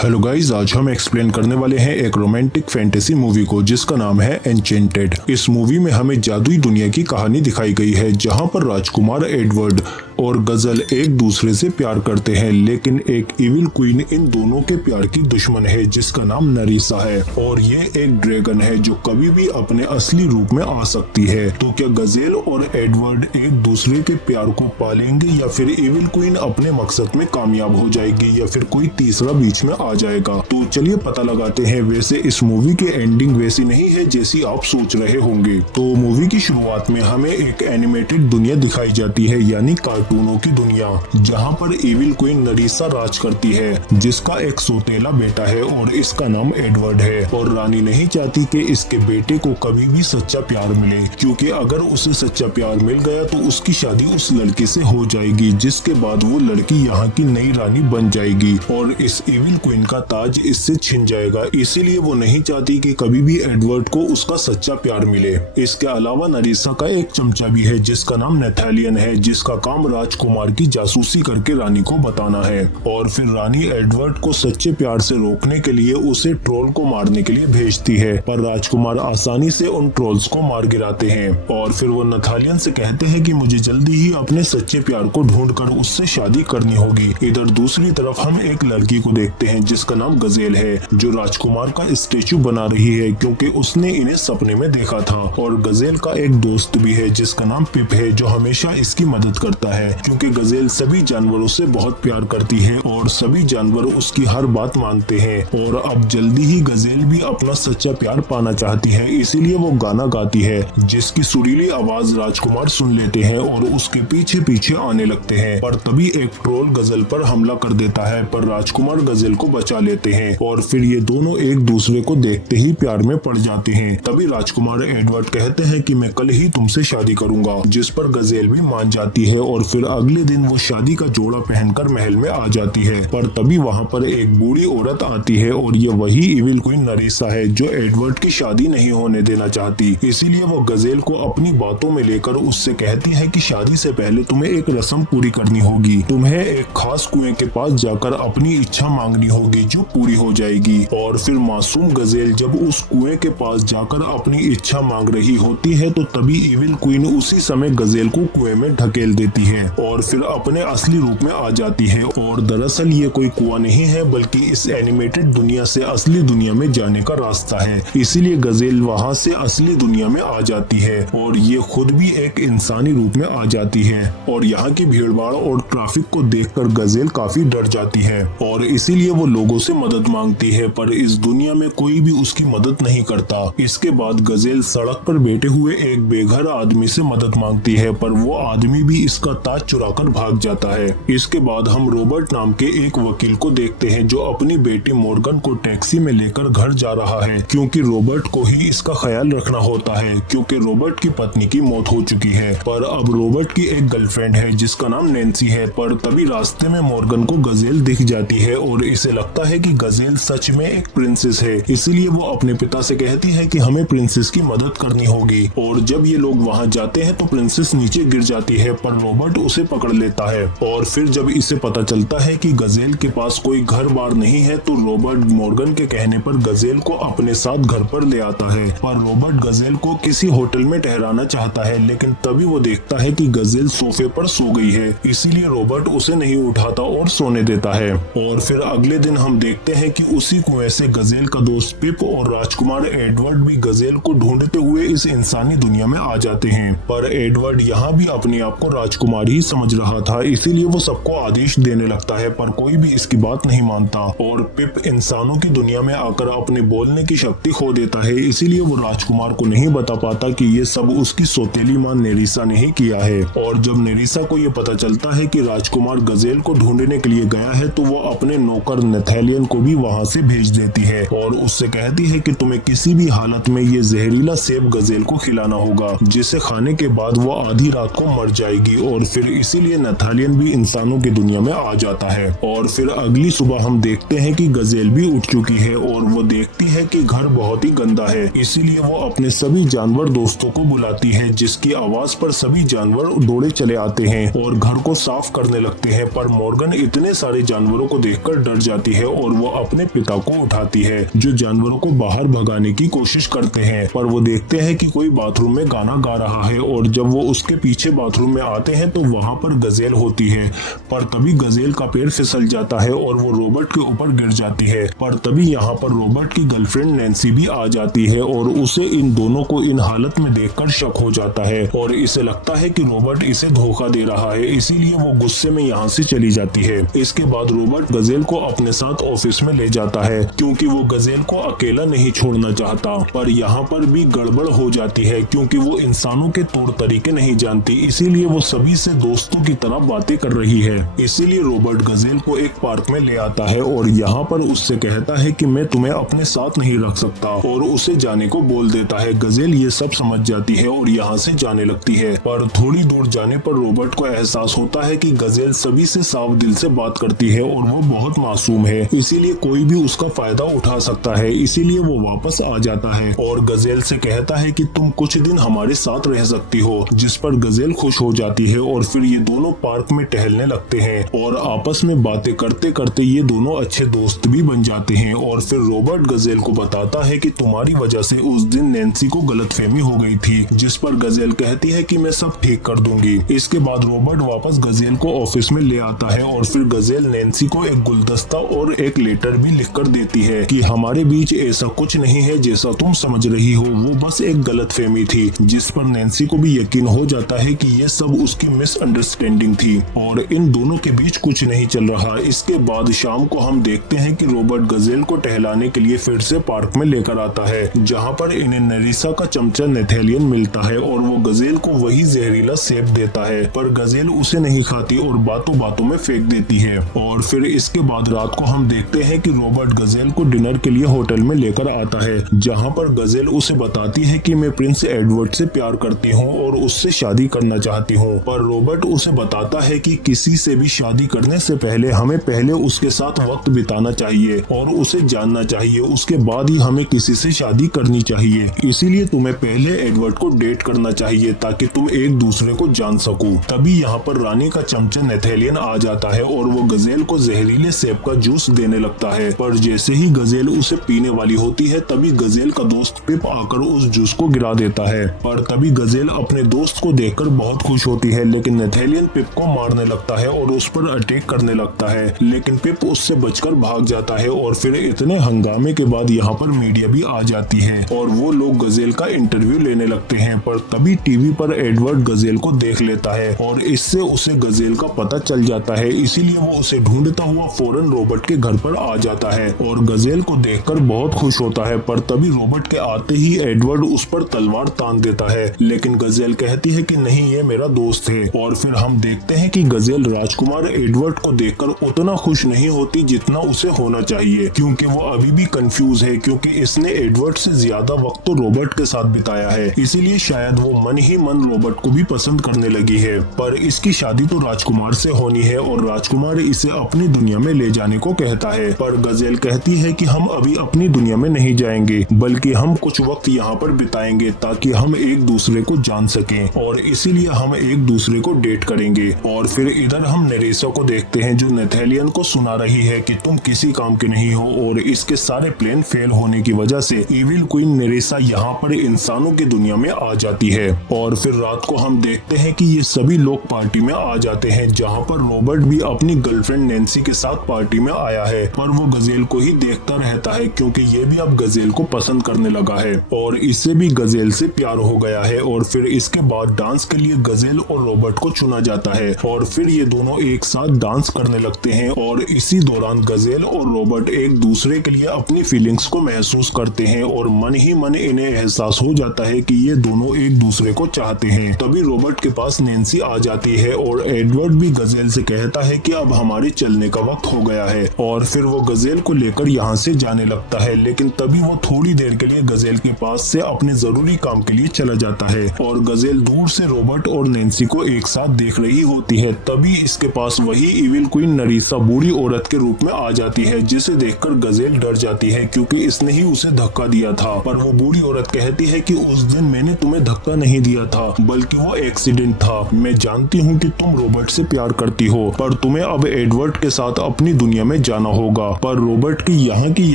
Hello guys, आज हम explain करने वाले हैं एक रोमांटिक फैंटेसी मूवी को जिसका नाम है एन्चेंटेड। इस मूवी में हमें जादुई दुनिया की कहानी दिखाई गई है जहां पर राजकुमार एडवर्ड और गजल एक दूसरे से प्यार करते हैं, लेकिन एक इविल क्वीन इन दोनों के प्यार की दुश्मन है जिसका नाम नरीसा है और ये एक ड्रैगन है जो कभी भी अपने असली रूप में आ सकती है। तो क्या गजेल और एडवर्ड एक दूसरे के प्यार को पालेंगे या फिर इविल क्वीन अपने मकसद में कामयाब हो जाएगी या फिर कोई तीसरा बीच में आ जाएगा? तो चलिए पता लगाते हैं। वैसे इस मूवी की एंडिंग वैसी नहीं है जैसी आप सोच रहे होंगे। तो मूवी की शुरुआत में हमें एक एनिमेटेड दुनिया दिखाई जाती है, यानी कार्टूनों की दुनिया, जहां पर इविल क्वीन नरीसा राज करती है जिसका एक सौतेला बेटा है और इसका नाम एडवर्ड है। और रानी नहीं चाहती कि इसके बेटे को कभी भी सच्चा प्यार मिले, क्योंकि अगर उसे सच्चा प्यार मिल गया तो उसकी शादी उस लड़के से हो जाएगी, जिसके बाद वो लड़की यहाँ की नई रानी बन जाएगी और इस इविल क्वीन का ताज इससे छिन जाएगा। इसीलिए वो नहीं चाहती कि कभी भी एडवर्ड को उसका सच्चा प्यार मिले। इसके अलावा नरीसा का एक चमचा भी है जिसका नाम नेथालियन है, जिसका काम राजकुमार की जासूसी करके रानी को बताना है। और फिर रानी एडवर्ड को सच्चे प्यार से रोकने के लिए उसे ट्रोल को मारने के लिए भेजती है, पर राजकुमार आसानी से उन ट्रोल्स को मार गिराते हैं। और फिर वो नथालियन से कहते हैं कि मुझे जल्दी ही अपने सच्चे प्यार को ढूंढकर उससे शादी करनी होगी। इधर दूसरी तरफ हम एक लड़की को देखते हैं जिसका नाम गजेल है, जो राजकुमार का स्टेचू बना रही है क्योंकि उसने इन्हें सपने में देखा था। और गजेल का एक दोस्त भी है जिसका नाम पिप है, जो हमेशा इसकी मदद करता है क्योंकि गजेल सभी जानवरों से बहुत प्यार करती है और सभी जानवर उसकी हर बात मानते हैं। और अब जल्दी ही गजेल भी अपना सच्चा प्यार पाना चाहती है, इसीलिए वो गाना गाती है जिसकी सुरीली आवाज राजकुमार सुन लेते हैं और उसके पीछे पीछे आने लगते हैं। पर तभी एक ट्रोल गजल पर हमला कर देता है, पर राजकुमार गजेल को बचा लेते हैं और फिर ये दोनों एक दूसरे को देखते ही प्यार में पड़ जाते हैं। तभी राजकुमार एडवर्ड कहते हैं कि मैं कल ही तुमसे शादी करूंगा, जिस पर गजेल भी मान जाती है और फिर अगले दिन वो शादी का जोड़ा पहनकर महल में आ जाती है। पर तभी वहाँ पर एक बूढ़ी औरत आती है और ये वही इविल क्वीन नरीसा है जो एडवर्ड की शादी नहीं होने देना चाहती। इसीलिए वो गजेल को अपनी बातों में लेकर उससे कहती है कि शादी से पहले तुम्हें एक रस्म पूरी करनी होगी, तुम्हें एक खास कुएं के पास जाकर अपनी इच्छा मांगनी होगी जो पूरी हो जाएगी। और फिर मासूम गजेल जब उस कुएं के पास जाकर अपनी इच्छा मांग रही होती है तो तभी इविल क्वीन उसी समय गजेल को कुएं में ढकेल देती है और फिर अपने असली रूप में आ जाती है। और दरअसल ये कोई कुआं नहीं है बल्कि इस एनिमेटेड दुनिया से असली दुनिया में जाने का रास्ता है। इसीलिए गजेल वहाँ से असली दुनिया में आ जाती है और ये खुद भी एक इंसानी रूप में आ जाती है। और यहाँ की भीड़भाड़ और ट्रैफिक को देखकर गजेल काफी डर जाती है और इसीलिए वो लोगों से मदद मांगती है, पर इस दुनिया में कोई भी उसकी मदद नहीं करता। इसके बाद गजेल सड़क पर बैठे हुए एक बेघर आदमी से मदद मांगती है, पर वो आदमी भी इसका ताज चुराकर भाग जाता है। इसके बाद हम रॉबर्ट नाम के एक वकील को देखते हैं जो अपनी बेटी मॉर्गन को टैक्सी में लेकर घर जा रहा है, क्योंकि रॉबर्ट को ही इसका ख्याल रखना होता है क्योंकि रॉबर्ट की पत्नी की मौत हो चुकी है। पर अब रॉबर्ट की एक गर्लफ्रेंड है जिसका नाम नैन्सी है। पर तभी रास्ते में मॉर्गन को गजेल दिख जाती है और इसे लगता है कि गजेल सच में एक प्रिंसेस है, इसीलिए वो अपने पिता से कहती है कि हमें प्रिंसेस की मदद करनी होगी। और जब ये लोग वहाँ जाते हैं तो प्रिंसेस नीचे गिर जाती है, पर रॉबर्ट उसे पकड़ लेता है। और फिर जब इसे पता चलता है कि गजेल के पास कोई घर बार नहीं है तो रॉबर्ट मॉर्गन के कहने पर गजेल को अपने साथ घर पर ले आता है। पर रॉबर्ट गजेल को किसी होटल में ठहराना चाहता है, लेकिन तभी वो देखता है कि गजेल सोफे पर सो गई है, इसीलिए रॉबर्ट उसे नहीं उठाता और सोने देता है। और फिर अगले दिन हम देखते हैं कि उसी कुएं से गजेल का दोस्त पिप और राजकुमार एडवर्ड भी गजेल को ढूंढते हुए इस इंसानी दुनिया में आ जाते हैं। पर एडवर्ड यहाँ भी अपने आप को राजकुमार ही समझ रहा था, इसीलिए वो सबको आदेश देने लगता है, पर कोई भी इसकी बात नहीं मानता। और पिप इंसानों की दुनिया में आकर अपने बोलने की शक्ति खो देता है, इसीलिए वो राजकुमार को नहीं बता पाता कि ये सब उसकी सौतेली मां नेरीसा ने ही किया है। और जब नेरीसा को ये पता चलता है कि राजकुमार गजेल को ढूंढने के लिए गया है तो वो अपने नौकर नेथालियन को भी वहाँ से भेज देती है और उससे कहती है कि तुम्हें किसी भी हालत में ये जहरीला सेब गजेल को खिलाना होगा, जिसे खाने के बाद वो आधी रात को मर जाएगी। और फिर फिर इसीलिए नथालियन भी इंसानों की दुनिया में आ जाता है। और फिर अगली सुबह हम देखते हैं कि गजेल भी उठ चुकी है और वो देखती है कि घर बहुत ही गंदा है, इसीलिए वो अपने सभी जानवर दोस्तों को बुलाती है, जिसकी आवाज पर सभी जानवर दौड़े चले आते हैं और घर को साफ करने लगते हैं। पर मॉर्गन इतने सारे जानवरों को देखकर डर जाती है और वो अपने पिता को उठाती है, जो जानवरों को बाहर भगाने की कोशिश करते हैं। पर वो देखते हैं कि कोई बाथरूम में गाना गा रहा है और जब वो उसके पीछे बाथरूम में आते हैं तो वहाँ पर गजेल होती है। पर तभी गजेल का पैर फिसल जाता है और वो रॉबर्ट के ऊपर गिर जाती है। पर तभी यहाँ पर रॉबर्ट की गर्लफ्रेंड नैन्सी भी आ जाती है और उसे इन दोनों को इन हालत में देखकर शक हो जाता है और इसे लगता है कि रॉबर्ट इसे धोखा दे रहा है, इसीलिए वो गुस्से में यहाँ से चली जाती है। इसके बाद रॉबर्ट गजेल को अपने साथ ऑफिस में ले जाता है क्योंकि वो गजेल को अकेला नहीं छोड़ना चाहता। पर यहाँ पर भी गड़बड़ हो जाती है क्योंकि वो इंसानों के तौर तरीके नहीं जानती, इसीलिए वो सभी से दोस्तों की तरह बातें कर रही है। इसीलिए रॉबर्ट गजेल को एक पार्क में ले आता है और यहाँ पर उससे कहता है कि मैं तुम्हें अपने साथ नहीं रख सकता और उसे जाने को बोल देता है। गजेल ये सब समझ जाती है और यहाँ से जाने लगती है। पर थोड़ी दूर जाने पर रॉबर्ट को एहसास होता है कि गजेल सभी से साफ दिल से बात करती है और वो बहुत मासूम है, इसीलिए कोई भी उसका फायदा उठा सकता है, इसीलिए वो वापस आ जाता है और गजेल से कहता है कि तुम कुछ दिन हमारे साथ रह सकती हो, जिस पर गजेल खुश हो जाती है और फिर ये दोनों पार्क में टहलने लगते हैं और आपस में बातें करते करते ये दोनों अच्छे दोस्त भी बन जाते हैं। और फिर रॉबर्ट गजेल को बताता है कि तुम्हारी वजह से उस दिन नैन्सी को गलतफहमी हो गई थी, जिस पर गजेल कहती है कि मैं सब ठीक कर दूंगी। इसके बाद रॉबर्ट वापस गजेल को ऑफिस में ले आता है और फिर गजेल नैन्सी को एक गुलदस्ता और एक लेटर भी लिखकर देती है कि हमारे बीच ऐसा कुछ नहीं है जैसा तुम समझ रही हो, वो बस एक गलतफहमी थी। जिस पर नैन्सी को भी यकीन हो जाता है कि ये सब उसकी मिसअंडरस्टैंडिंग थी और इन दोनों के बीच कुछ नहीं चल रहा। इसके बाद शाम को हम देखते हैं कि रॉबर्ट गजेल को टहलाने के लिए फिर से पार्क में लेकर आता है, जहाँ पर इन्हें नरीसा का चमचा नथालियन मिलता है और वो गजेल को वही जहरीला सेब देता है। पर गजेल उसे नहीं खाती और बातों बातों में फेंक देती है। और फिर इसके बाद रात को हम देखते हैं कि रॉबर्ट गजेल को डिनर के लिए होटल में लेकर आता है, जहाँ पर गजेल उसे बताती है कि मैं प्रिंस एडवर्ड से प्यार करती हूँ और उससे शादी करना चाहती हूँ। पर रॉबर्ट उसे बताता है कि किसी से भी शादी करने से पहले हमें पहले उसके साथ वक्त बिताना चाहिए और उसे जानना चाहिए, उसके बाद ही हमें किसी से शादी करनी चाहिए। इसीलिए तुम्हें पहले एडवर्ड को डेट करना चाहिए ताकि तुम एक दूसरे को जान सको। तभी यहाँ पर रानी का चमचा नथालियन आ जाता है और वो गजेल को जहरीले सेब का जूस देने लगता है। पर जैसे ही गजेल उसे पीने वाली होती है तभी गजेल का दोस्त पिप आकर उस जूस को गिरा देता है। पर तभी गजेल अपने दोस्त को देखकर बहुत खुश होती है, लेकिन नथालियन पिप को मारने लगता है और उस पर अटैक करने लगता है, लेकिन पिप उससे बचकर भाग जाता है। और फिर इतने हंगामे के बाद यहाँ पर मीडिया भी आ जाती है और वो लोग गजेल का इंटरव्यू लेने लगते हैं। पर तभी टीवी पर एडवर्ड गजेल को देख लेता है और इससे उसे गजेल का पता चल जाता है, इसीलिए वो उसे ढूंढता हुआ फौरन रॉबर्ट के घर पर आ जाता है और गजेल को देखकर बहुत खुश होता है। पर तभी रॉबर्ट के आते ही एडवर्ड उस पर तलवार तान देता है, लेकिन गजेल कहती है कि नहीं, ये मेरा दोस्त है। और फिर हम देखते हैं कि गजेल राजकुमार एडवर्ड को देखकर उतना खुश नहीं होती जितना उसे होना चाहिए, क्योंकि वो अभी भी कंफ्यूज है, क्योंकि इसने एडवर्ड से ज्यादा वक्त तो रॉबर्ट के साथ बिताया है, इसीलिए शायद वो मन ही मन रॉबर्ट को भी पसंद करने लगी है। पर इसकी शादी तो राजकुमार से होनी है और राजकुमार इसे अपनी दुनिया में ले जाने को कहता है। पर गजेल कहती है कि हम अभी अपनी दुनिया में नहीं जाएंगे, बल्कि हम कुछ वक्त यहाँ पर बिताएंगे ताकि हम एक दूसरे को जान सकें और इसीलिए हम एक दूसरे को डेट करेंगे। और फिर इधर हम नरेसा को देखते हैं जो नथालियन को सुना रही है कि तुम किसी काम के नहीं हो और इसके सारे प्लान फेल होने की वजह से इविल क्वीन नरेसा यहाँ पर इंसानों की दुनिया में आ जाती है। और फिर रात को हम देखते हैं कि ये सभी लोग पार्टी में आ जाते हैं, जहाँ पर रॉबर्ट भी अपनी गर्लफ्रेंड नैन्सी के साथ पार्टी में आया है। पर वो गजेल को ही देखता रहता है क्योंकि ये भी अब गजेल को पसंद करने लगा है और इससे भी गजेल से प्यार हो गया है। और फिर इसके बाद डांस के लिए गजेल और रॉबर्ट को चुना जाता है और फिर ये दोनों एक साथ डांस करने लगते हैं और इसी दौरान गजेल और रॉबर्ट एक दूसरे के लिए अपनी फीलिंग्स को महसूस करते हैं और मन ही मन इन्हें एहसास हो जाता है कि ये दोनों एक दूसरे को चाहते हैं। तभी रॉबर्ट के पास नैन्सी आ जाती है और एडवर्ड भी गजेल से कहता है कि अब हमारे चलने का वक्त हो गया है और फिर वो गजेल को लेकर यहाँ से जाने लगता है, लेकिन तभी वो थोड़ी देर के लिए गजेल के पास से अपने जरूरी काम के लिए चला जाता है और गजेल दूर से रॉबर्ट और नैन्सी को एक साथ देख रही होती है, तभी इसके पास वही इविल क्वीन नरीसा बूढ़ी औरत के रूप में आ जाती है, जिसे देखकर गजेल डर जाती है क्योंकि इसने ही उसे धक्का दिया था। पर वो बूढ़ी औरत कहती है कि उस दिन मैंने तुम्हें धक्का नहीं दिया था, बल्कि वो एक्सीडेंट था। मैं जानती हूँ कि तुम रॉबर्ट से प्यार करती हो, पर तुम्हें अब एडवर्ड के साथ अपनी दुनिया में जाना होगा। पर रॉबर्ट की यहाँ की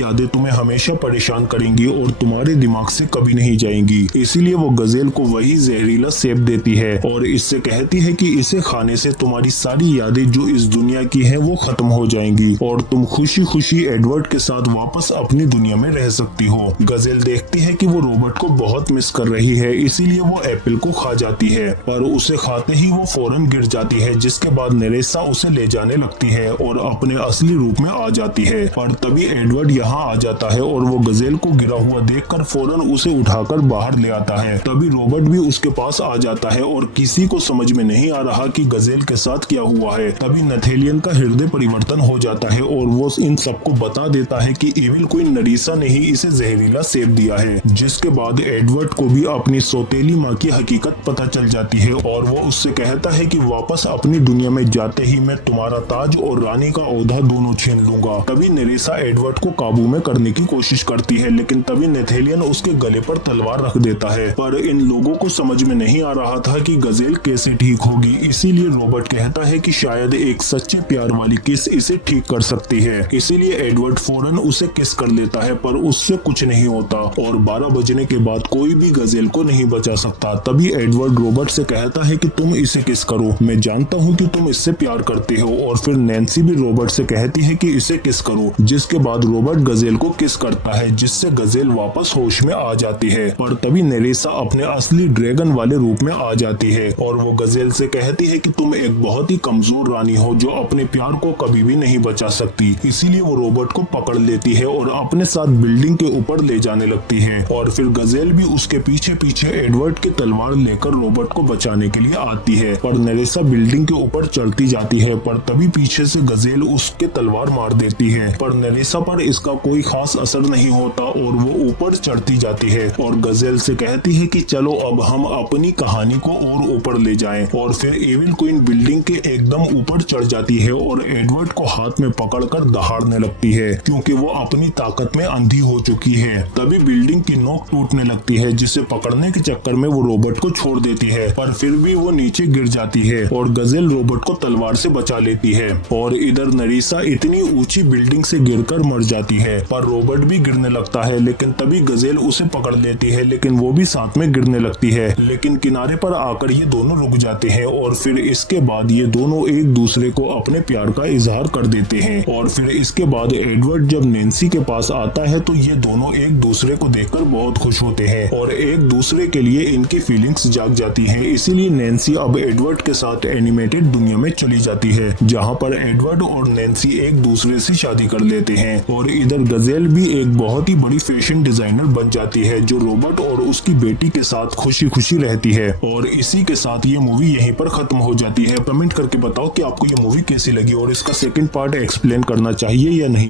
यादें तुम्हें हमेशा परेशान करेंगी और तुम्हारे दिमाग से कभी नहीं जाएंगी। इसीलिए वो गजेल को वही जहरीला सेब देती है और इससे कहती है कि इसे खाने से तुम्हारी सारी यादें जो इस दुनिया की हैं वो खत्म हो जाएंगी और तुम खुशी खुशी एडवर्ड के साथ वापस अपनी दुनिया में रह सकती हो। गजेल देखती है कि वो रॉबर्ट को बहुत मिस कर रही है, इसीलिए वो एप्पल को खा जाती है, पर उसे खाते ही वो फौरन गिर जाती है, जिसके बाद नरेसा उसे ले जाने लगती है और अपने असली रूप में आ जाती है। पर तभी एडवर्ड यहाँ आ जाता है और वो गजेल को गिरा हुआ देखकर फौरन उसे उठाकर बाहर ले आता है। तभी रॉबर्ट भी उसके पास आ जाता है और किसी को समझ में नहीं आ रहा कि गजेल के साथ क्या हुआ है। तभी नथेलियन का हृदय परिवर्तन हो जाता है और वो इन सबको बता देता है कि इविल क्वीन नरीसा ने ही इसे जहरीला सेब दिया है, जिसके बाद एडवर्ड को भी अपनी सौतेली माँ की हकीकत पता चल जाती है और वो उससे कहता है कि वापस अपनी दुनिया में जाते ही मैं तुम्हारा ताज और रानी का ओहदा दोनों छीन लूंगा। तभी नरेसा एडवर्ड को काबू में करने की कोशिश करती है, लेकिन तभी नेथेलियन उसके गले पर तलवार रख देता है। पर इन लोगों को समझ में नहीं आ रहा था कि गजेल कैसे ठीक होगी, इसीलिए रॉबर्ट कहता है कि शायद एक सच्चे प्यार वाली किस इसे ठीक कर सकती है। इसीलिए एडवर्ड फौरन उसे किस कर लेता है, पर उससे कुछ नहीं होता और 12 बजने के बाद कोई भी गजेल को नहीं बचा सकता। तभी एडवर्ड रॉबर्ट से कहता है कि तुम इसे किस करो, मैं जानता हूँ कि तुम इससे प्यार करते हो। और फिर नैन्सी भी रॉबर्ट से कहती है कि इसे किस करो, जिसके बाद रॉबर्ट गजेल को किस करता है, जिससे गजेल वापस होश में आ जाती है। पर तभी नरेसा अपने असली ड्रैगन वाले रूप में आ जाती है और वो गजेल से कहती है कि तुम एक बहुत ही कमजोर रानी हो जो अपने प्यार को कभी भी नहीं बचा सकती। इसीलिए वो रॉबर्ट को पकड़ लेती है और अपने साथ बिल्डिंग के ऊपर ले जाने लगती है और फिर गजेल भी उसके पीछे पीछे एडवर्ड की तलवार लेकर रॉबर्ट को बचाने के लिए आती है। पर नरेसा बिल्डिंग के ऊपर चढ़ती जाती है, पर तभी पीछे से गजेल उसके तलवार मार देती है। पर नरेसा पर इसका कोई खास असर नहीं होता और वो ऊपर चढ़ती जाती है और गजेल से कहती है कि चलो अब हम अपनी कहानी को और ऊपर ले जाएं। और फिर एविल क्वीन बिल्डिंग के एकदम ऊपर चढ़ जाती है और एडवर्ड को हाथ में पकड़कर दहाड़ने लगती है, क्योंकि वो अपनी ताकत में अंधी हो चुकी है। तभी बिल्डिंग की नोक टूटने लगती है, जिसे पकड़ने के चक्कर में वो रॉबर्ट को छोड़ देती है, पर फिर भी वो नीचे गिर जाती है और गजेल रॉबर्ट को तलवार से बचा लेती है। और इधर नरीसा इतनी ऊंची बिल्डिंग से गिरकर मर जाती है, पर रॉबर्ट भी गिरने लगता है, लेकिन तभी गजेल उसे पकड़ लेती है, लेकिन वो भी साथ में गिरने लगती है। लेकिन किनारे पर आकर ये दोनों रुक जाते हैं और फिर इसके बाद ये दोनों एक दूसरे को अपने प्यार का इजहार कर देते हैं। और फिर इसके बाद एडवर्ड जब नैन्सी के पास आता है तो ये दोनों एक दूसरे को देखकर बहुत खुश होते हैं और एक दूसरे के लिए इनकी फीलिंग्स जाग जाती हैं। इसीलिए नैन्सी अब एडवर्ड के साथ एनिमेटेड दुनिया में चली जाती है, जहाँ पर एडवर्ड और नैन्सी एक दूसरे से शादी कर लेते हैं। और इधर गजेल भी एक बहुत ही बड़ी फैशन डिजाइनर बन जाती है, जो रॉबर्ट और उसकी बेटी के साथ खुशी खुशी रहती है। और इसी के साथ ये मूवी यहीं पर खत्म हो जाती है। कमेंट करके बताओ कि आपको ये मूवी कैसी लगी और इसका सेकंड पार्ट एक्सप्लेन करना चाहिए या नहीं।